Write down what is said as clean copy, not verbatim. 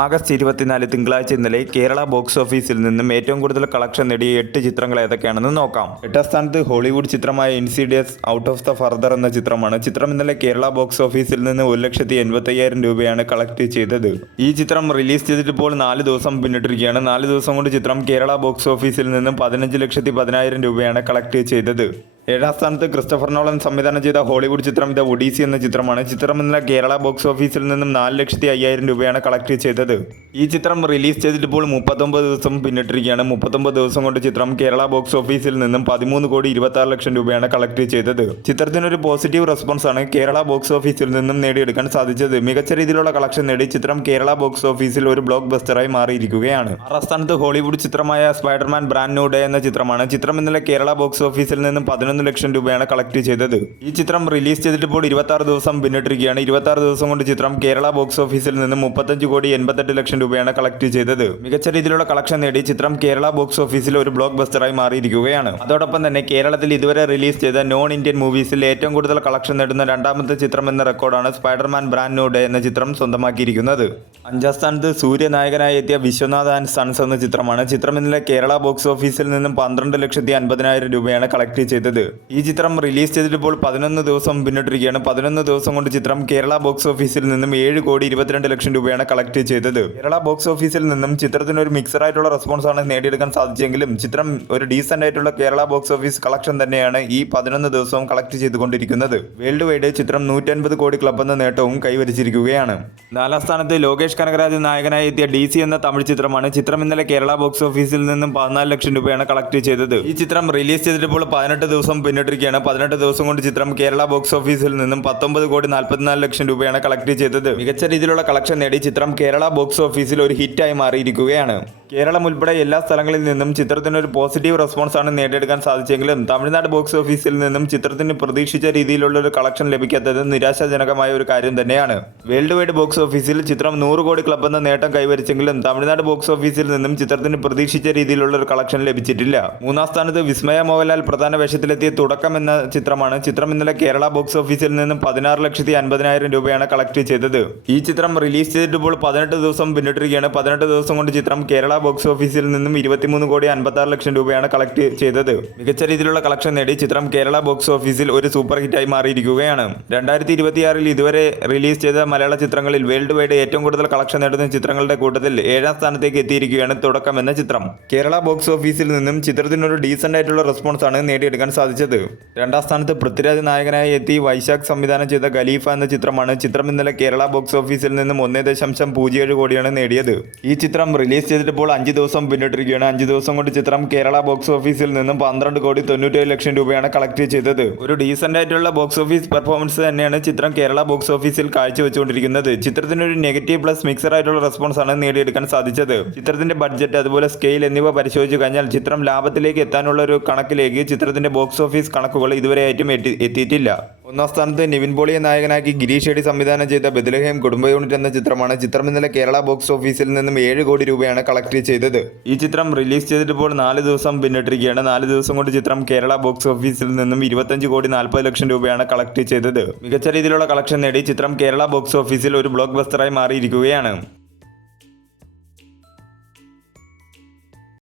August 24 തിങ്കളാഴ്ച ഇന്നലെ Kerala box ഓഫീസിൽ നിന്നും ഏറ്റവും കൂടുതൽ കളക്ഷൻ നേടിയ 8 ചിത്രങ്ങൾ ഏതൊക്കെയാണെന്ന് നോക്കാം. 8ാം സ്ഥാനത്ത് ഹോളിവുഡ് ചിത്രമായ ഇൻസിഡിയസ് ഔട്ട് ഓഫ് ദ ഫർദർ എന്ന ചിത്രമാണ്. ചിത്രം ഇന്നലെ കേരള ബോക്സ് ഓഫീസിൽ നിന്ന് 1,85,000 രൂപയാണ് കളക്ട് ചെയ്തത്. ഈ ചിത്രം റിലീസ് ചെയ്തിട്ട് ഇപ്പോൾ 4 ദിവസം പിന്നിട്ടിരിക്കുകയാണ്. 4 ദിവസം കൊണ്ട് ചിത്രം കേരള ബോക്സ് ഓഫീസിൽ നിന്നും 15,10,000 രൂപയാണ് കളക്ട് ചെയ്തത്. 7ാം സ്ഥാനത്ത് ക്രിസ്റ്റഫർ നോളൻ സംവിധാനം ചെയ്ത ഹോളിവുഡ് ചിത്രം ദ ഒഡീസി എന്ന ചിത്രമാണ്. ചിത്രം ഇന്നലെ കേരള ബോക്സ് ഓഫീസിൽ നിന്നും 4,05,000 രൂപയാണ് കളക്ട് ചെയ്തത്. ഈ ചിത്രം റിലീസ് ചെയ്തിട്ട് ഇപ്പോൾ 39 ദിവസം പിന്നിട്ടിരിക്കുകയാണ്. 39 ദിവസം കൊണ്ട് ചിത്രം കേരള ബോക്സ് ഓഫീസിൽ നിന്നും 13,26,00,000 രൂപയാണ് കളക്ട് ചെയ്തത്. ചിത്രത്തിനൊരു പോസിറ്റീവ് റെസ്പോൺസ് ആണ് കേരള ബോക്സ് ഓഫീസിൽ നിന്നും നേടിയെടുക്കാൻ സാധിച്ചത്. മികച്ച രീതിയിലുള്ള കളക്ഷൻ നേടി ചിത്രം കേരള ബോക്സ് ഓഫീസിൽ ഒരു ബ്ലോക്ക് ബസ്റ്ററായി മാറിയിരിക്കുകയാണ്. 6ാം സ്ഥാനത്ത് ഹോളിവുഡ് ചിത്രമായ സ്പൈഡർമാൻ ബ്രാൻഡ് ന്യൂ ഡേ എന്ന ചിത്രമാണ്. ചിത്രം ഇന്നലെ കേരള ബോക്സ് ഓഫീസിൽ നിന്നും 11 ലക്ഷം രൂപയാണ് കളക്ട് ചെയ്തത്. ഈ ചിത്രം റിലീസ് ചെയ്തിട്ട് ഇപ്പോൾ 26 ദിവസം പിന്നിട്ടിരിക്കുകയാണ്. 26 ദിവസം കൊണ്ട് ചിത്രം കേരള ബോക്സ് ഓഫീസിൽ നിന്നും 35,88,00,000 രൂപയാണ് കളക്ട് ചെയ്തത്. മികച്ച രീതിയിലുള്ള കളക്ഷൻ നേടി ചിത്രം കേരള ബോക്സ് ഓഫീസിൽ ഒരു ബ്ലോക്ക് ബസ്റ്ററായി മാറിയിരിക്കുകയാണ്. അതോടൊപ്പം തന്നെ കേരളത്തിൽ ഇതുവരെ റിലീസ് ചെയ്ത നോൺ ഇന്ത്യൻ മൂവീസിൽ ഏറ്റവും കൂടുതൽ കളക്ഷൻ നേടുന്ന 2ാമത്തെ ചിത്രം എന്ന റെക്കോർഡാണ് സ്പൈഡർമാൻ ബ്രാൻഡ് ന്യൂ ഡേ എന്ന ചിത്രം സ്വന്തമാക്കിയിരിക്കുന്നത്. 5ാം സ്ഥാനത്ത് സൂര്യനായകനായി എത്തിയ വിശ്വനാഥ് ആൻഡ് സൺസ് എന്ന ചിത്രമാണ്. ചിത്രം ഇന്നലെ കേരള ബോക്സ് ഓഫീസിൽ നിന്നും 12,50,000 രൂപയാണ് കളക്ട് ചെയ്തത്. ഈ ചിത്രം റിലീസ് ചെയ്തിട്ട് ഇപ്പോൾ 11 ദിവസം പിന്നിട്ടിരിക്കുകയാണ്. 11 ദിവസം കൊണ്ട് ചിത്രം കേരള ബോക്സ് ഓഫീസിൽ നിന്നും 7,22,00,000 രൂപയാണ് കളക്ട് ചെയ്തത്. കേരള ബോക്സ് ഓഫീസിൽ നിന്നും ചിത്രത്തിന് ഒരു മിക്സർ ആയിട്ടുള്ള റെസ്പോൺസ് ആണ് നേടിയെടുക്കാൻ സാധിച്ചെങ്കിലും ചിത്രം ഒരു ഡീസന്റ് ആയിട്ടുള്ള കേരള ബോക്സ് ഓഫീസ് കളക്ഷൻ തന്നെയാണ് ഈ 11 ദിവസവും കളക്ട് ചെയ്തുകൊണ്ടിരിക്കുന്നത്. വേൾഡ് വൈഡ് ചിത്രം 150 കോടി ക്ലബ് എന്ന നേട്ടവും കൈവരിച്ചിരിക്കുകയാണ്. 4ാം സ്ഥാനത്ത് ലോകേഷ് കനകരാജ് നായകനായി എത്തിയ DC എന്ന തമിഴ് ചിത്രമാണ്. ചിത്രം ഇന്നലെ കേരള ബോക്സ് ഓഫീസിൽ നിന്നും 14 ലക്ഷം രൂപയാണ് കളക്ട് ചെയ്തത്. ഈ ചിത്രം റിലീസ് ചെയ്തിട്ട് ഇപ്പോൾ 18 ദിവസം പിന്നിട്ടിരിക്കുകയാണ്. 18 ദിവസം കൊണ്ട് ചിത്രം കേരള ബോക്സ് ഓഫീസിൽ നിന്നും 19,44,00,000 രൂപയാണ് കളക്ട് ചെയ്തത്. മികച്ച രീതിയിലുള്ള കളക്ഷൻ നേടി ചിത്രം കേരള ബോക്സ് ഓഫീസിൽ ഒരു ഹിറ്റായി മാറിയിരിക്കുകയാണ്. കേരളം ഉൾപ്പെടെ എല്ലാ സ്ഥലങ്ങളിൽ നിന്നും ചിത്രത്തിന് ഒരു പോസിറ്റീവ് റെസ്പോൺസ് ആണ് നേടിയെടുക്കാൻ സാധിച്ചെങ്കിലും തമിഴ്നാട് ബോക്സ് ഓഫീസിൽ നിന്നും ചിത്രത്തിന് പ്രതീക്ഷിച്ച രീതിയിലുള്ള ഒരു കളക്ഷൻ ലഭിക്കാത്തത് നിരാശാജനകമായ ഒരു കാര്യം തന്നെയാണ്. വേൾഡ് വൈഡ് ബോക്സ് ഓഫീസിൽ ചിത്രം 100 കോടി ക്ലബ് എന്ന നേട്ടം കൈവരിച്ചെങ്കിലും തമിഴ്നാട് ബോക്സ് ഓഫീസിൽ നിന്നും ചിത്രത്തിന് പ്രതീക്ഷിച്ച രീതിയിലുള്ള ഒരു കളക്ഷൻ ലഭിച്ചിട്ടില്ല. 3ാം സ്ഥാനത്ത് വിസ്മയ മോഹൻലാൽ പ്രധാന വേഷത്തിലെത്തിയ തുടക്കം എന്ന ചിത്രമാണ്. ചിത്രം ഇന്നലെ കേരള ബോക്സ് ഓഫീസിൽ നിന്നും 16,50,000 രൂപയാണ് കളക്ട് ചെയ്തത്. ഈ ചിത്രം റിലീസ് ചെയ്തിട്ട് ഇപ്പോൾ 18 ദിവസം പിന്നിട്ടിരിക്കുകയാണ്. 18 ദിവസം കൊണ്ട് ചിത്രം കേരള ബോക്സ് ഓഫീസിൽ നിന്നും 23,56,00,000 രൂപയാണ് കളക്ട് ചെയ്തത്. മികച്ച രീതിയിലുള്ള കളക്ഷൻ നേടി ചിത്രം കേരള ബോക്സ് ഓഫീസിൽ ഒരു സൂപ്പർ ഹിറ്റായി മാറിയിരിക്കുകയാണ്. 2026 ഇതുവരെ റിലീസ് ചെയ്ത മലയാള ചിത്രങ്ങളിൽ വേൾഡ് വൈഡ് ഏറ്റവും കൂടുതൽ കളക്ഷൻ നേടുന്ന ചിത്രങ്ങളുടെ കൂട്ടത്തിൽ 7ാം സ്ഥാനത്തേക്ക് എത്തിയിരിക്കുകയാണ് തുടക്കം എന്ന ചിത്രം. കേരള ബോക്സ് ഓഫീസിൽ നിന്നും ചിത്രത്തിനൊരു ഡീസന്റ് ആയിട്ടുള്ള റെസ്പോൺസ് ആണ് നേടിയെടുക്കാൻ സാധിച്ചത്. 2ാം സ്ഥാനത്ത് പൃഥ്വിരാജ് നായകനായി എത്തി വൈശാഖ് സംവിധാനം ചെയ്ത ഖലീഫ എന്ന ചിത്രമാണ്. ചിത്രം ഇന്നലെ കേരള ബോക്സ് ഓഫീസിൽ നിന്നും 1.07 കോടിയാണ് നേടിയത്. ഈ ചിത്രം റിലീസ് ചെയ്തിട്ട് ഇപ്പോൾ 5 ദിവസം പിന്നിട്ടിരിക്കുകയാണ്. 5 ദിവസം കൊണ്ട് ചിത്രം കേരള ബോക്സ് ഓഫീസിൽ നിന്നും 12,97,00,000 രൂപയാണ് കളക്ട് ചെയ്തത്. ഒരു ഡീസന്റ് ആയിട്ടുള്ള ബോക്സ് ഓഫീസ് പെർഫോമൻസ് തന്നെയാണ് ചിത്രം കേരള ബോക്സ് ഓഫീസിൽ കാഴ്ചവെച്ചുകൊണ്ടിരിക്കുന്നത്. ചിത്രത്തിന് ഒരു നെഗറ്റീവ് പ്ലസ് മിക്സർ ആയിട്ടുള്ള റെസ്പോൺസ് ആണ് നേടിയെടുക്കാൻ സാധിച്ചത്. ചിത്രത്തിന്റെ ബഡ്ജറ്റ് അതുപോലെ സ്കെയിൽ എന്നിവ പരിശോധിച്ചു കഴിഞ്ഞാൽ ചിത്രം ലാഭത്തിലേക്ക് എത്താനുള്ള ഒരു കണക്കിലേക്ക് ചിത്രത്തിന്റെ ബോക്സ് ഓഫീസ് കണക്കുകൾ ഇതുവരെയായിട്ടും എത്തിയിട്ടില്ല. 1ാം സ്ഥാനത്ത് നിവിൻ പോളിയെ നായകനാക്കി ഗിരീഷ് ഷെഡി സംവിധാനം ചെയ്ത ബെത്ലഹേം കുടുംബ യൂണിറ്റ് എന്ന ചിത്രമാണ്. ചിത്രം ഇന്നലെ കേരള ബോക്സ് ഓഫീസിൽ നിന്നും 7 കോടി രൂപയാണ് കളക്ട് ചെയ്തത്. ഈ ചിത്രം റിലീസ് ചെയ്തിട്ട് ഇപ്പോൾ 4 ദിവസം പിന്നിട്ടിരിക്കുകയാണ്. 4 ദിവസം കൊണ്ട് ചിത്രം കേരള ബോക്സ് ഓഫീസിൽ നിന്നും 25,40,00,000 രൂപയാണ് കളക്ട് ചെയ്തത്. മികച്ച രീതിയിലുള്ള കളക്ഷൻ നേടി ചിത്രം കേരള ബോക്സ് ഓഫീസിൽ ഒരു ബ്ലോക്ക് ബസ്റ്ററായി മാറിയിരിക്കുകയാണ്.